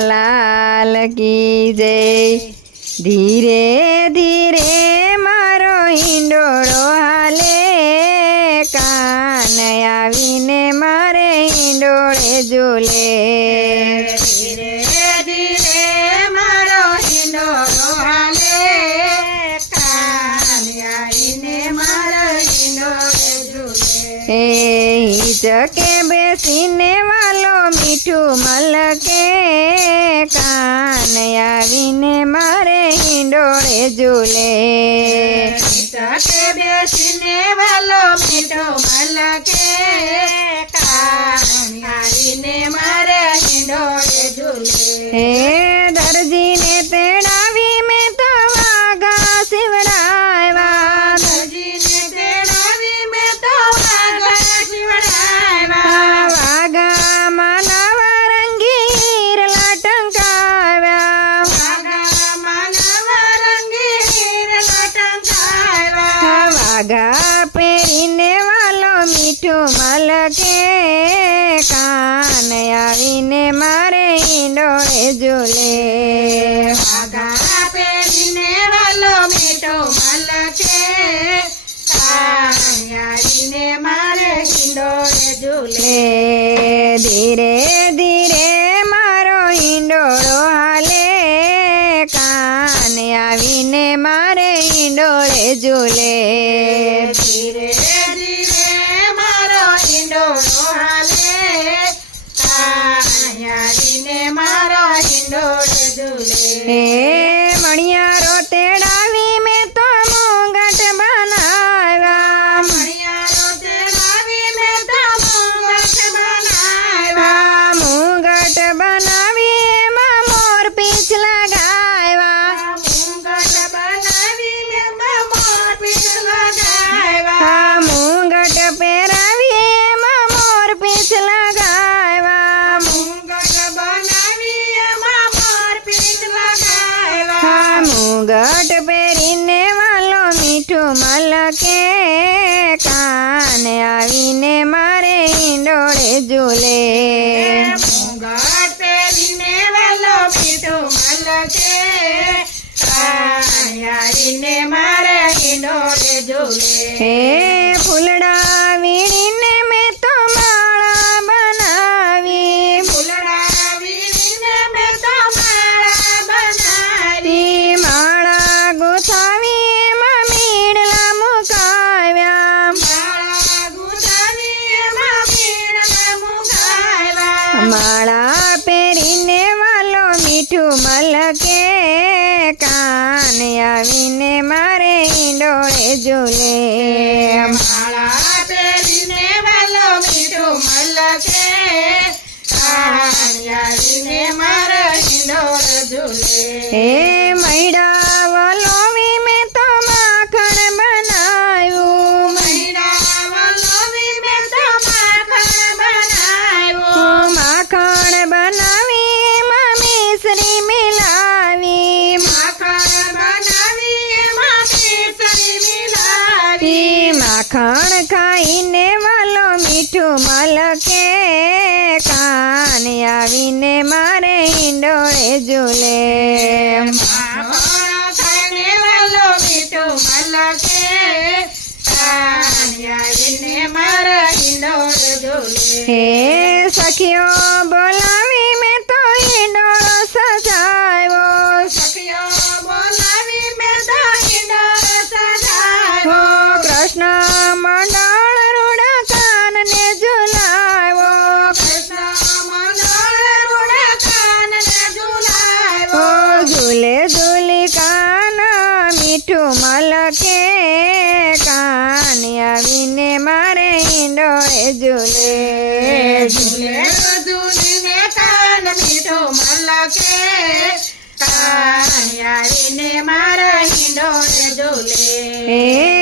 લાલ કી જય. ધીરે ધીરે મારો હિંડોળો હાલે. કાન આવીને મારે હિંડોળે ઝૂલે. હિચકે બેસીને વાલો મીઠું મલકે કાન આવીને મારે હિંડોળે ઝૂલે. ચકે બેસીને વાલો મીઠું મલકે કાલિયાઈને મારે હિંડોળે ઝૂલે. હે દરજીને મીઠું મલકે કાન આવીને મારે ઈંડોળે ઝૂલે વાઘા પહેરીને વાલો મીઠો મલકે કાયારીને મારે ઝૂલે ધીરે ધીરે મારો ઈંડોળો હાલે કાન આવીને મારે ઈંડોળે ઝૂલે હિંડોળે કાન આવીને મારે ઈંડોળે ઝૂલે આવીને મારે ઈંડોળે ઝૂલે. માળા પહેરીને વાલો મીઠું મલકે કાન આવીને મારે ઈંડોળે ઝૂલે માળા પહેરીને વાલો મીઠું મલકે કાન આવીને મારે હિંડોળ ઝૂલે. પી માખણ ખાઈને વાલો મીઠું મલકે કાન આવીને મારે ઈંડોળે ઝૂલે. હે સખીઓ બોલાવી મેં તો ઈંડોળો સજાવ્યો આવીને મારે ડોળે ઝૂલે ઝૂલે ઝૂલીને કાન મીઠો મલકે કાયારીને મારા ડોળે ઝૂલે.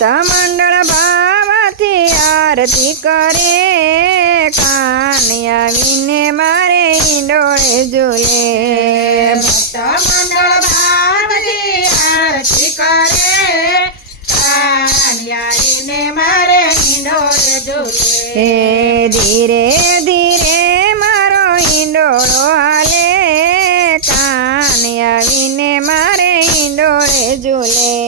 ભક્ત મંડળ ભાવથી આરતી કરે કાન આવીને મારે ડોળે ઝૂલે. ભક્ત મંડળ ભાવથી આરતી કરે કાનિયારીને મારે હિંડોળે ઝૂલે. હે ધીરે ધીરે મારો ઈંડોળો હાલે કાન આવીને મારે ઈંડોળે ઝૂલે.